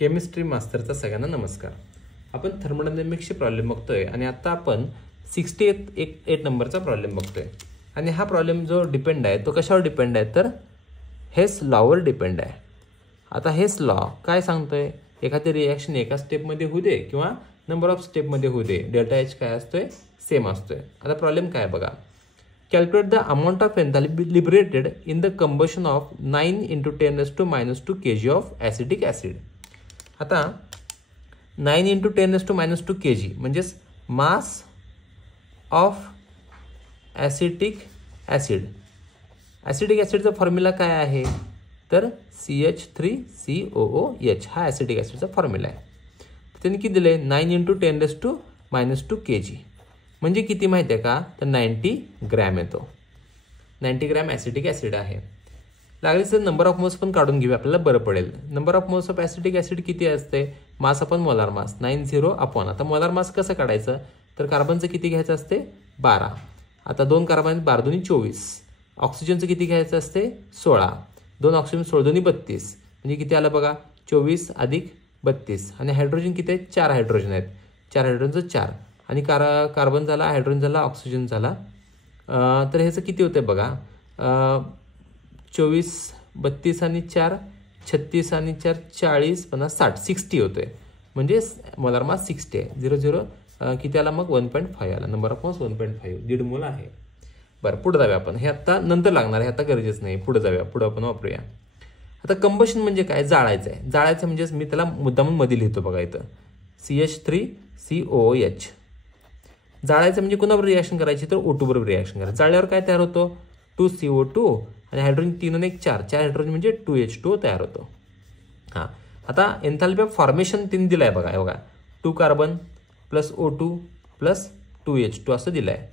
Chemistry मास्टरचा सगळ्यांना नमस्कार. आपण थर्मोडायनॅमिक्सचे प्रॉब्लेम बघतोय आणि आता आपण 68 नंबरचा प्रॉब्लेम बघतोय. आणि हा प्रॉब्लेम जो डिपेंड आहे तो कशावर डिपेंड आहे तर हेस लॉवर डिपेंड आहे. आता हेस लॉ काय सांगतोय, एखादी रिॲक्शन एका स्टेपमध्ये होऊ दे किंवा नंबर ऑफ स्टेपमध्ये होऊ दे, डेल्टा एच काय असतोय सेम असतोय. आता प्रॉब्लेम काय बघा, calculate the amount of enthalpy liberated in the combustion of 9 × 10⁻² kg of acetic acid. आता 9 × 10⁻² kg म्हणजेच mass of acetic acid. Acetic ॲसिडचा फॉर्म्युला काय आहे तर CH3COOH हा ॲसिटिक ॲसिडचा फॉर्म्युला आहे. त्यांनी किती दिले 9 × 10⁻² kg म्हणजे किती माहिती आहे का तर 90 ग्रॅम येतो. 90 ग्रॅम ॲसिटिक ॲसिड आहे. लागलीच नंबर ऑफ मोल्स पण काढून घेऊया, आपल्याला बरं पडेल. Number of moles of acetic acid किती असते, मास आपण मोलार मास 90 अपॉन. आता मोलार मास कसं काढायचं तर कार्बनचं किती घ्यायचं असते 12. आता 2 कार्बन 12 दूनी 24. ऑक्सिजनचं किती घ्यायचं असते 16. 2 ऑक्सिजन 16 दूनी 32 म्हणजे किती आलं बघा 24 अधिक 32. आणि हायड्रोजन किती आहेत 4 हायड्रोजन आहेत. 4 हायड्रोजनचं 4 आणि कार्बन झाला, हायड्रोजन झाला, ऑक्सिजन झाला. तर ह्याचं किती होतं बघा 24 32 आणि 4 36 आणि 4 40 50 60 60 होतोय. म्हणजे मोलार मास 60 आहे. 00 किती आला मग 1.5 आला. नंबर ऑफ मोल्स 1.5 1.5 मोल आहे. बरं पुढे जाऊया आपण. हे आता नंतर लागणार आहे, आता गरजेचं नाही. पुढे जाऊया, पुढे आपण वापरूया. आता कंबशन म्हणजे काय, जाळायचं आहे. जाळायचं म्हणजेच मी त्याला मुद्दामून मध्ये लिहितो बघा इथं CH3COOH. जाळायचं म्हणजे कोणाबरोबर रिॲक्शन करायची तर O2 बरोबर रिॲक्शन करायचं. जाळल्यावर काय तयार होतो 2CO2 आणि हायड्रोजन 3 आणि 1 4 4 हायड्रोजन म्हणजे 2H2 तयार होतो. हां, आता एन्थॅल्पी ऑफ फॉर्मेशन 3 दिलं आहे बघा. बघा 2 carbon plus O2 plus 2H2 असं दिलं आहे.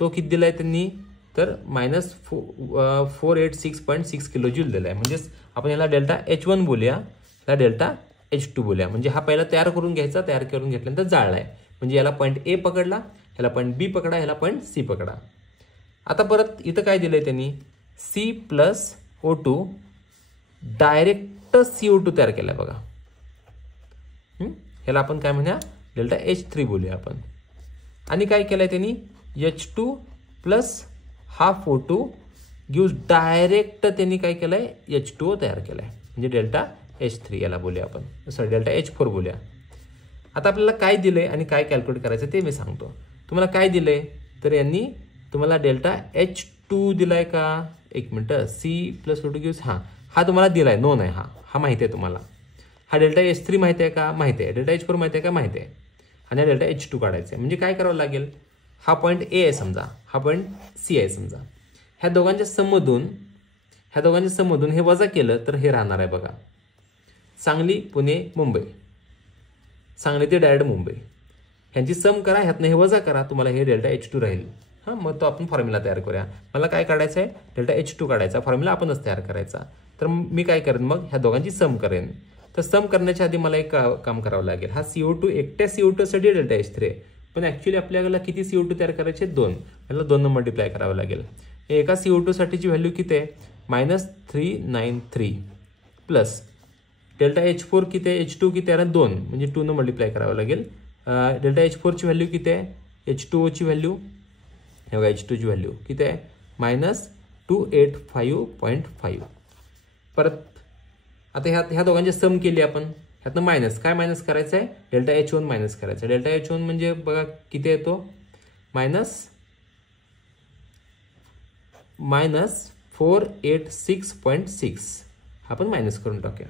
तो किती दिला आहे त्यांनी तर -486.6 किलो जूल दिला आहे. म्हणजेच आपण याला डेल्टा H1 बोलूया, याला डेल्टा H2 बोलूया. म्हणजे हा पहिला तयार करून घ्यायचा, तयार करून घेतल्यानंतर जाळला आहे. म्हणजे याला पॉईंट A पकडला, ह्याला पॉईंट B पकडा, ह्याला पॉईंट C पकडा. आता परत इथं काय दिलंय त्यांनी C plus O2 direct CO2 तयार केलाय बघा. ह्याला आपण काय म्हणूया डेल्टा H3 बोलूया आपण. आणि काय केलंय त्यांनी H2 plus half O2 gives direct त्यांनी काय केलंय H2O तयार केलाय. म्हणजे डेल्टा H3 याला बोलूया आपण, सॉरी डेल्टा H4 बोलूया. आता आपल्याला काय दिलंय आणि काय कॅल्क्युलेट करायचं ते मी सांगतो. तुम्हाला काय दिलंय तर यांनी तुम्हाला डेल्टा H2 दिलाय का, एक मिनटं C प्लस O2 गिव्स हा तुम्हाला दिलाय, नोन आहे हा माहिती आहे तुम्हाला. हा डेल्टा H3 माहिती आहे का, माहिती आहे. डेल्टा H4 माहिती आहे का, माहिती आहे. आणि डेल्टा H2 काढायचं आहे. म्हणजे काय करावं लागेल, हा पॉईंट A आहे समजा, हा पॉईंट C आहे समजा. ह्या दोघांच्या सममधून हे वजा केलं तर हे राहणार आहे बघा सांगली पुणे मुंबई. सांगली ते डायरेक्ट मुंबई. ह्यांची सम करा, ह्यातनं हे वजा करा, तुम्हाला हे डेल्टा H2 राहील. हां, मग तो आपण फॉर्म्युला तयार करूया. मला काय काढायचं आहे डेल्टा H2 काढायचा, फॉर्म्युला आपणच तयार करायचा. तर मी काय करेन मग ह्या दोघांची सम करेन. तर सम करण्याच्या आधी मला एक काम करावं लागेल. हा CO2 एकट्या CO2 साठी डेल्टा H3 आहे, पण ॲक्च्युली आपल्याला किती CO2 तयार करायचे 2. याला 2 मल्टिप्लाय करावं लागेल. एका CO2 साठीची व्हॅल्यू किती आहे -393 प्लस डेल्टा H4 किती आहे, H2 किती आहे 2 म्हणजे 2 मल्टिप्लाय करावं लागेल. डेल्टा H4 ची व्हॅल्यू किती आहे, H2O ची व्हॅल्यू हे बघा H2 ची व्हॅल्यू किती आहे -285.5. परत आता ह्या दोघांची सम केली आपण, ह्यातनं मायनस काय मायनस करायचं आहे डेल्टा H1 मायनस करायचं. डेल्टा H1 म्हणजे बघा किती येतो -486.6. आपण मायनस करून टाकूया.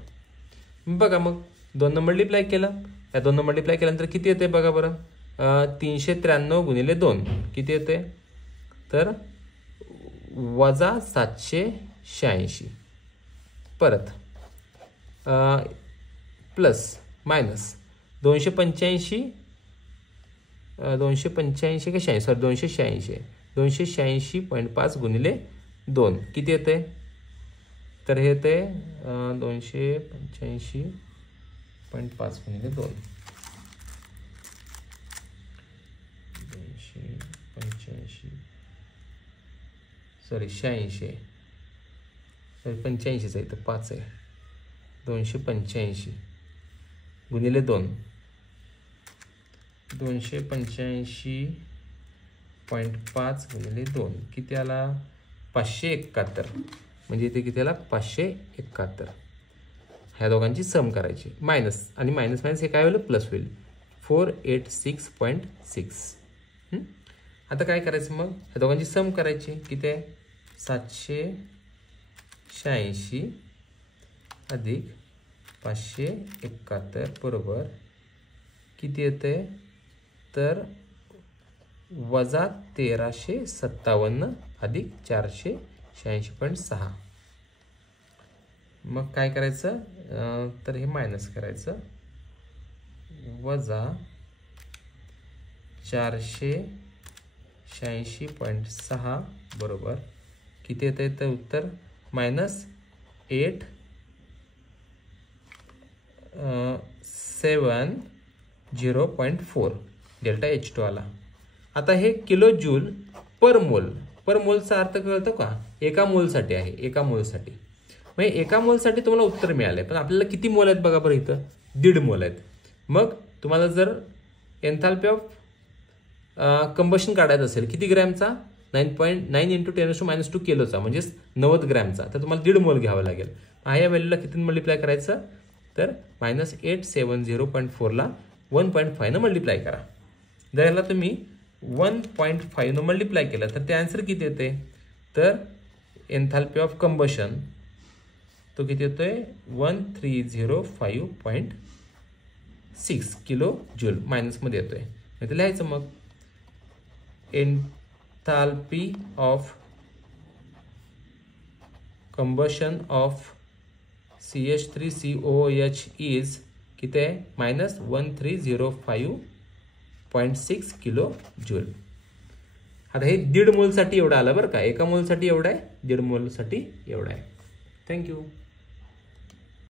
बघा मग 2 मल्टिप्लाय केलं, या 2 मल्टिप्लाय केल्यानंतर किती येते बघा बरं 393 गुणिले 2 किती येते तर -786. परत प्लस मायनस 285 का 86 सॉरी 286.5 गुणिले 2 किती येते तर हे येते 285.5 गुणिले 2 285 सॉरी 86 सॉरी 85च आहे इथं 5 आहे 285 गुणिले 2 285.5 गुणिले 2 किती आला 571 म्हणजे इथे किती आला 571. ह्या दोघांची सम करायची मायनस आणि मायनस मायनस हे काय होईल प्लस होईल 486.6. आता काय करायचं मग ह्या दोघांची सम करायची किती आहे 786 अधिक 571 बरोबर किती येते तर वजा 1357 अधिक 486.6. मग काय करायचं तर हे मायनस करायचं वजा 486.6 बरोबर किती येते तर उत्तर -870.4 डेल्टा H2 आला. आता हे किलो जूल पर मोल पर मोलचा अर्थ कळतो का एका मोलसाठी आहे एका मोलसाठी म्हणजे एका मोलसाठी तुम्हाला उत्तर मिळालंय पण आपल्याला किती मोल आहेत बघा बरं इथं 1.5 मोल आहेत. मग तुम्हाला जर एन्थाल्पी ऑफ कंबशन काढायचं असेल किती ग्रॅमचा 9.9 × 10⁻² किलोचा म्हणजे 90 ग्रॅमचा तर तुम्हाला 1.5 मोल घ्यावं लागेल. ह्या व्हॅल्यूला किती मल्टिप्लाय करायचं तर -870.4 ला 1.5 न मल्टिप्लाय करा. जर याला तुम्ही 1.5 न मल्टिप्लाय केलं तर ते आन्सर किती येते तर एन्थाल्पी ऑफ कंबशन तो किती येतोय 1305.6 किलो जूल मायनसमध्ये येतोय. इथे लिहायचं मग enthalpy of combustion of CH3COOH is किती आहे -1305.6 किलो जूल. आता हे 1.5 मोलसाठी एवढं आलं बरं का एका मोलसाठी एवढं आहे 1.5 मोलसाठी एवढं आहे. थँक्यू.